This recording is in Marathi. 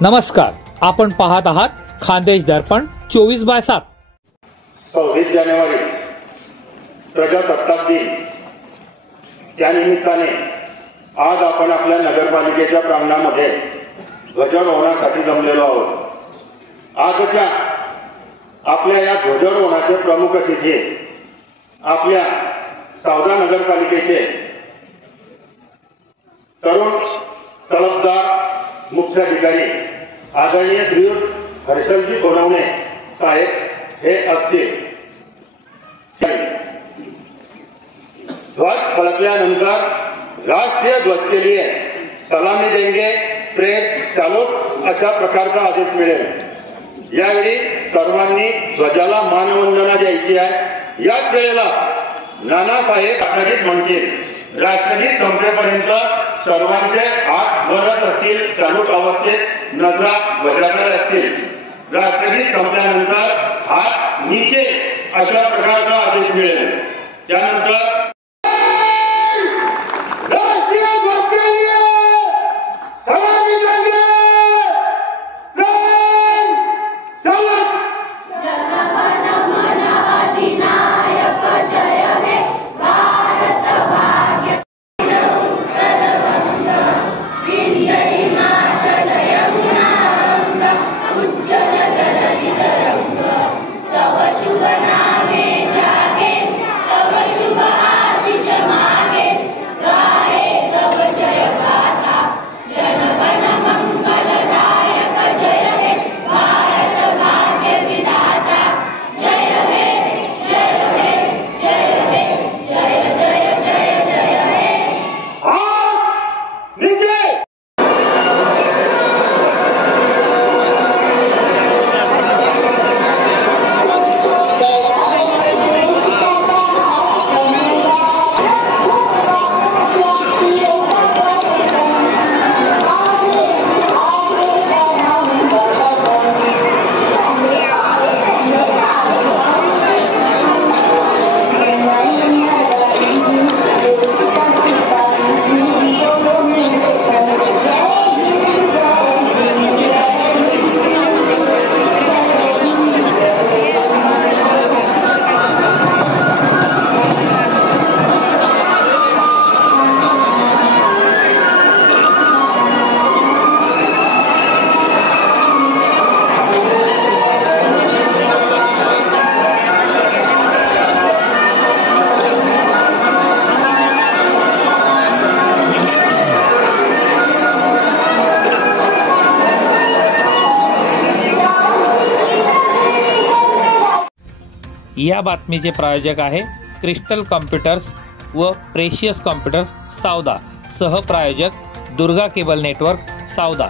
नमस्कार, आपण पाहत आहात खान्देश दर्पण 24/7। 26 जानेवारी प्रजासत्ताक दिन, त्यानिमित्ताने आज आपण आपल्या नगरपालिकेच्या प्रांगणामध्ये ध्वजारोहणासाठी जमलेलो आहोत। आजच्या आपल्या या ध्वजारोहणाचे प्रमुख अतिथी आपल्या सावदा नगरपालिकेचे तरुण तळपदार मुख्याधिकारी आदरणीय श्री हर्षलजी गोनवणे साहेब हे असतील। ध्वज फडकल्यानंतर राष्ट्रीय ध्वज के लिए सलामी देंगे, प्रेस सॅल्यूट अशा प्रकारचा आदेश मिळेल। यावेळी सर्वांनी ध्वजाला मानवंदना द्यायची आहे। याच वेळेला नानासाहेब राष्ट्रगीत म्हणतील। राष्ट्रगीत संपेपर्यंत सर्वांचे हात वरच असतील, सॅल्यूट अवस्थेत, नजरा वज्राकडे असतील। राष्ट्रगीत संपल्यानंतर हात नीचे अशा प्रकारचा आदेश मिळेल। त्यानंतर या बातमीचे प्रायोजक आहे क्रिस्टल कॉम्प्युटर्स व प्रेशियस कॉम्प्युटर्स सावदा, सहप्रायोजक दुर्गा केबल नेटवर्क सावदा।